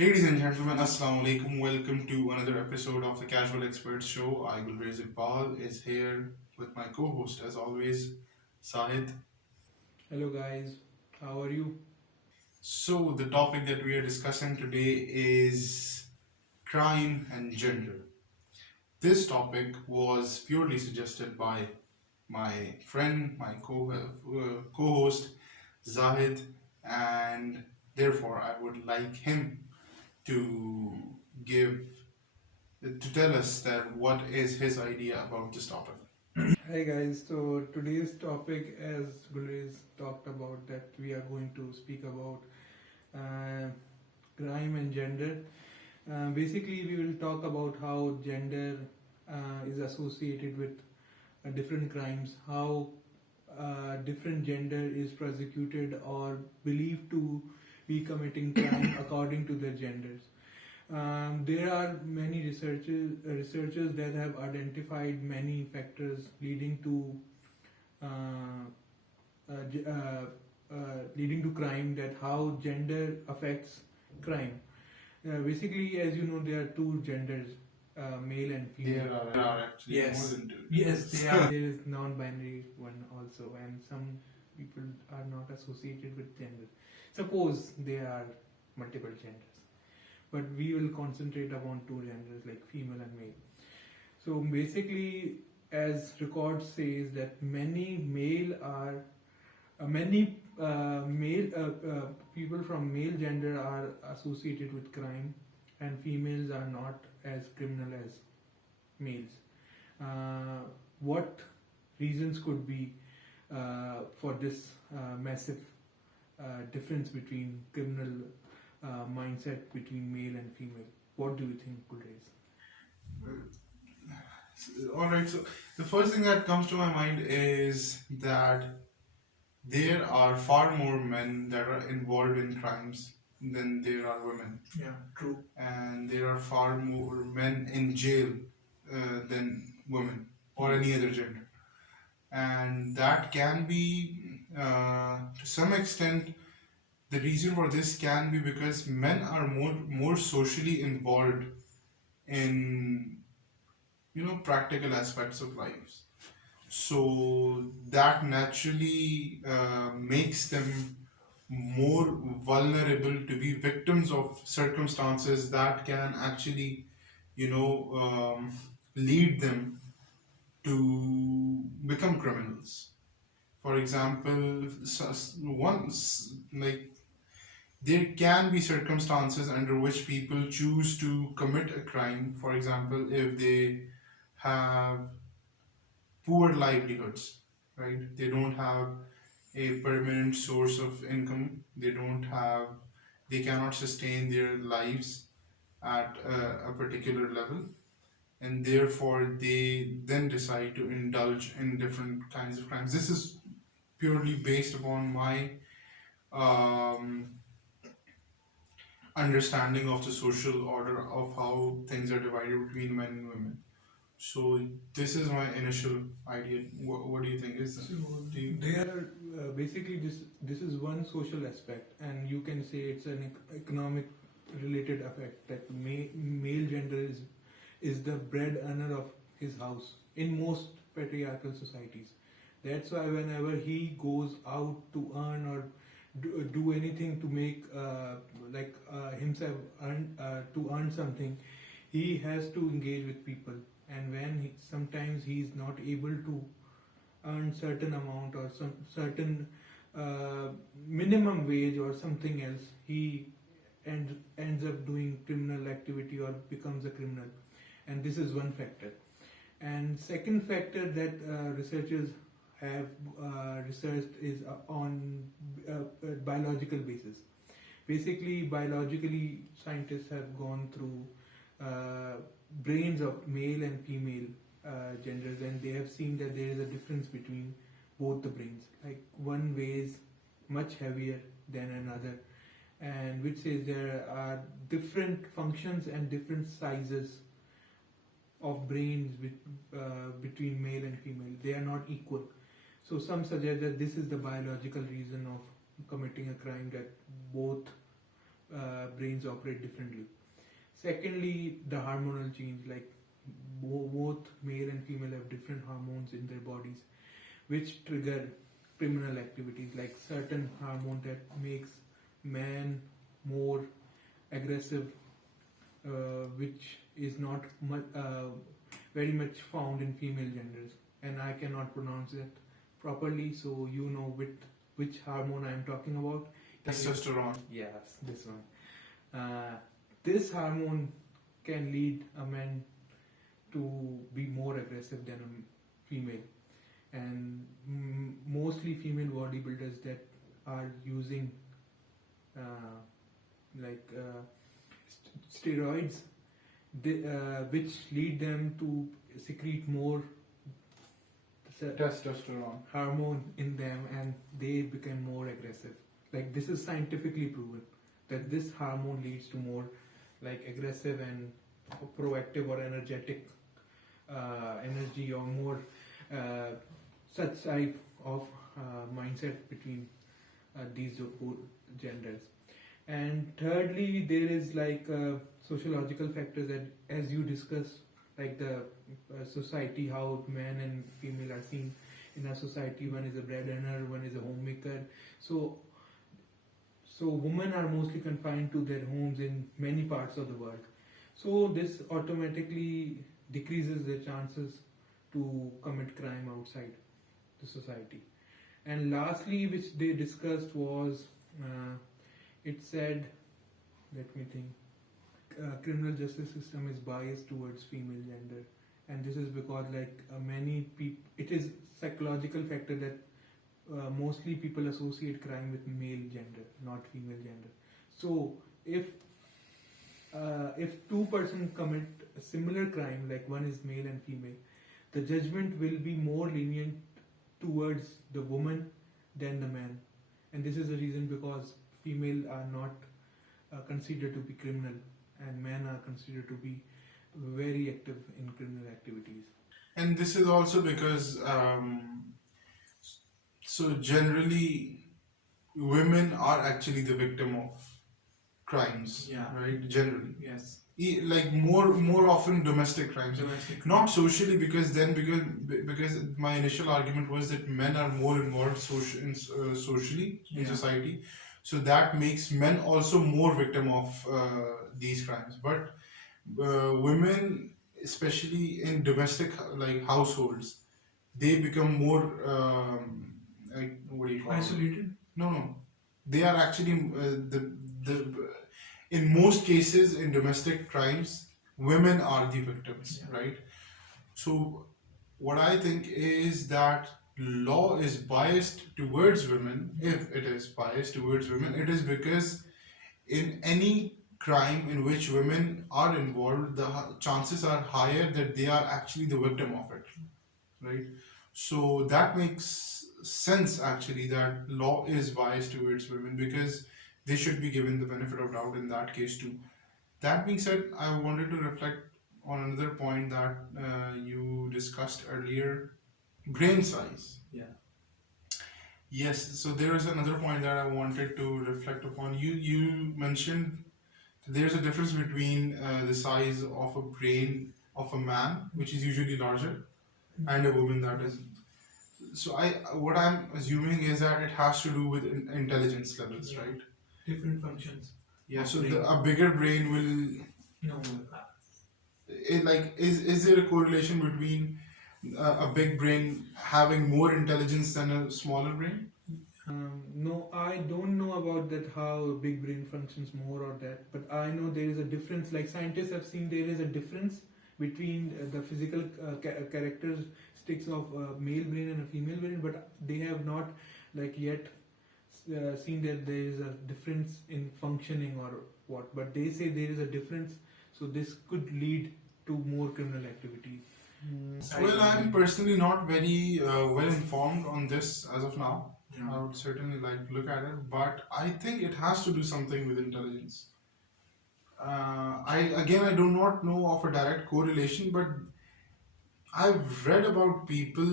Ladies and gentlemen, Assalamu alaikum. Welcome to another episode of the Casual Experts Show. I, Gulrez Iqbal, is here with my co-host, as always, Sahid. Hello guys, how are you? So, the topic that we are discussing today is crime and gender. This topic was purely suggested by my friend, my co-host, Zahid, and therefore I would like him to give to tell us that what is his idea about this topic. Hi guys, so today's topic, as Gulrez talked about, that we are going to speak about uh, crime and gender. Basically, we will talk about how gender is associated with different crimes, how different gender is prosecuted or believed to be committing crime according to their genders. There are many researchers that have identified many factors uh, leading to crime, that how gender affects crime. Basically, as you know, there are two genders, male and female. There are actually Yes. more than two. Yes, they are. There is non-binary one also, and some people are not associated with gender. Suppose there are multiple genders, but we will concentrate upon two genders like female and male. So basically, as record says, that many male people from male gender are associated with crime, and females are not as criminal as males. What reasons could be for this massive difference between criminal mindset between male and female? What do you think could raise? All right. So the first thing that comes to my mind is that there are far more men that are involved in crimes than there are women, Yeah, true. and there are far more men in jail than women or any other gender, and that can be to some extent. The reason for this can be because men are more socially involved in practical aspects of life, so that naturally makes them more vulnerable to be victims of circumstances that can actually you know lead them to become criminals. For example, once like there can be circumstances under which people choose to commit a crime. For example, if they have poor livelihoods, right? They don't have a permanent source of income. They cannot sustain their lives at a particular level, and therefore they then decide to indulge in different kinds of crimes. This is purely based upon my um, understanding of the social order of how things are divided between men and women. So this is my initial idea. What do you think? So Do you, they are basically this is one social aspect, and you can say it's an economic related effect, that male gender is the bread earner of his house in most patriarchal societies. That's why whenever he goes out to earn or do anything to make himself to earn something, he has to engage with people. And when sometimes he's not able to earn certain amount or some certain minimum wage or something else, he ends up doing criminal activity or becomes a criminal. And this is one factor. And second factor that researchers have researched is on biological basis. Basically, biologically, scientists have gone through brains of male and female genders, and they have seen that there is a difference between both the brains. Like one weighs much heavier than another, and which says there are different functions and different sizes of brains between male and female. They are not equal. So some suggest that this is the biological reason of committing a crime, that both brains operate differently. Secondly, the hormonal change, like both male and female have different hormones in their bodies, which trigger criminal activities, like certain hormone that makes man more aggressive, which is not very much found in female genders, and I cannot pronounce it properly, so you know which hormone I am talking about. Testosterone. Yes, this one. This hormone can lead a man to be more aggressive than a female, and mostly female bodybuilders that are using like steroids, which lead them to secrete more Testosterone. hormone in them, and they become more aggressive. Like this is scientifically proven that this hormone leads to more like aggressive and proactive or energetic energy, or more such type of mindset between these genders. And thirdly, there is like sociological factors that, as you discussed, like the society, how man and female are seen in our society. One is a breadwinner, one is a homemaker. So women are mostly confined to their homes in many parts of the world. So this automatically decreases their chances to commit crime outside the society. And lastly, which they discussed was, it said, let me think, criminal justice system is biased towards female gender, and this is because like many people, it is psychological factor that mostly people associate crime with male gender, not female gender. So if two person commit a similar crime, like one is male and female, the judgment will be more lenient towards the woman than the man, and this is the reason because female are not considered to be criminal, and men are considered to be very active in criminal activities. And this is also because, so generally, women are actually the victim of crimes, Yeah. right? Generally, Yes. like more often domestic crimes, Domestic. not socially, because because my initial argument was that men are more involved socially in Yeah. society, so that makes men also more victim of these crimes. But women, especially in domestic like households, they become more like, what do you call it? Isolated. No, they are actually the in most cases in domestic crimes, women are the victims, Yeah. right? So what I think is that law is biased towards women. If it is biased towards women, it is because in any crime in which women are involved, the chances are higher that they are actually the victim of it, right? So that makes sense actually, that law is biased towards women because they should be given the benefit of doubt in that case too. That being said, I wanted to reflect on another point that you discussed earlier: brain size. Yeah. Yes, so there is another point that I wanted to reflect upon. You mentioned there's a difference between the size of a brain of a man, which is usually larger, and a woman that is. So what I'm assuming is that it has to do with intelligence levels, Yeah. right? Different functions. Yeah. So Brain. a bigger brain will. No. Is there a correlation between a big brain having more intelligence than a smaller brain? No, I don't know about that, how big brain functions more or that, but I know there is a difference. Like scientists have seen there is a difference between the physical characteristics of a male brain and a female brain, but they have not like yet seen that there is a difference in functioning or what. But they say there is a difference, so this could lead to more criminal activity. Well, I'm personally not very well informed on this as of now. Yeah. I would certainly like to look at it, but I think it has to do something with intelligence. I do not know of a direct correlation, but I've read about people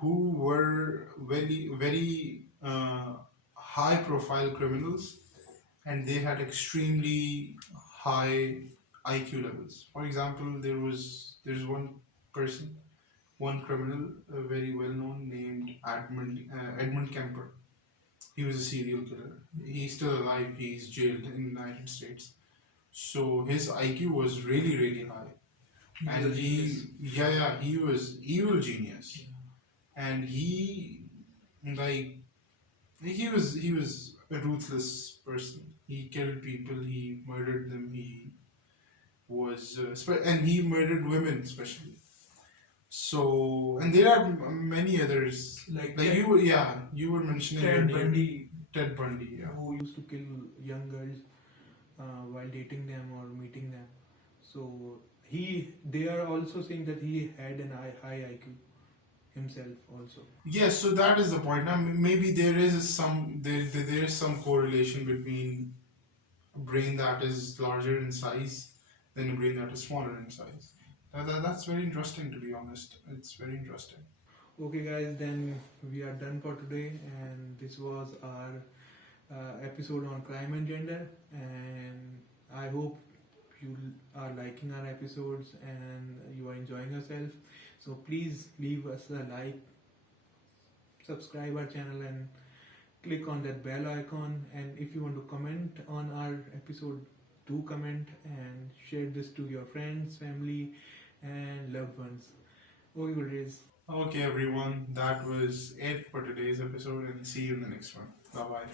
who were very high profile criminals, and they had extremely high IQ levels. For example, there's one person, one criminal, very well known, named Edmund Kemper. He was a serial killer. He's still alive. He's jailed in the United States. So his IQ was really really high, and he was evil genius, and he was a ruthless person. He killed people. He murdered them. And he murdered women especially. So, and there are many others. Like you were mentioning Ted earlier, Bundy, Ted Bundy. Yeah. who used to kill young girls while dating them or meeting them. So they are also saying that he had an high IQ himself also. Yes, so that is the point. Now, maybe there is some correlation between a brain that is larger in size than a brain that is smaller in size. That's very interesting, to be honest. It's very interesting. Okay, guys, then we are done for today, and this was our episode on crime and gender. And I hope you are liking our episodes and you are enjoying yourself. So please leave us a like, subscribe our channel, and click on that bell icon. And if you want to comment on our episode, do comment and share this to your friends, family, and loved ones. Okay, good days. Okay, everyone, that was it for today's episode, and see you in the next one. Bye bye.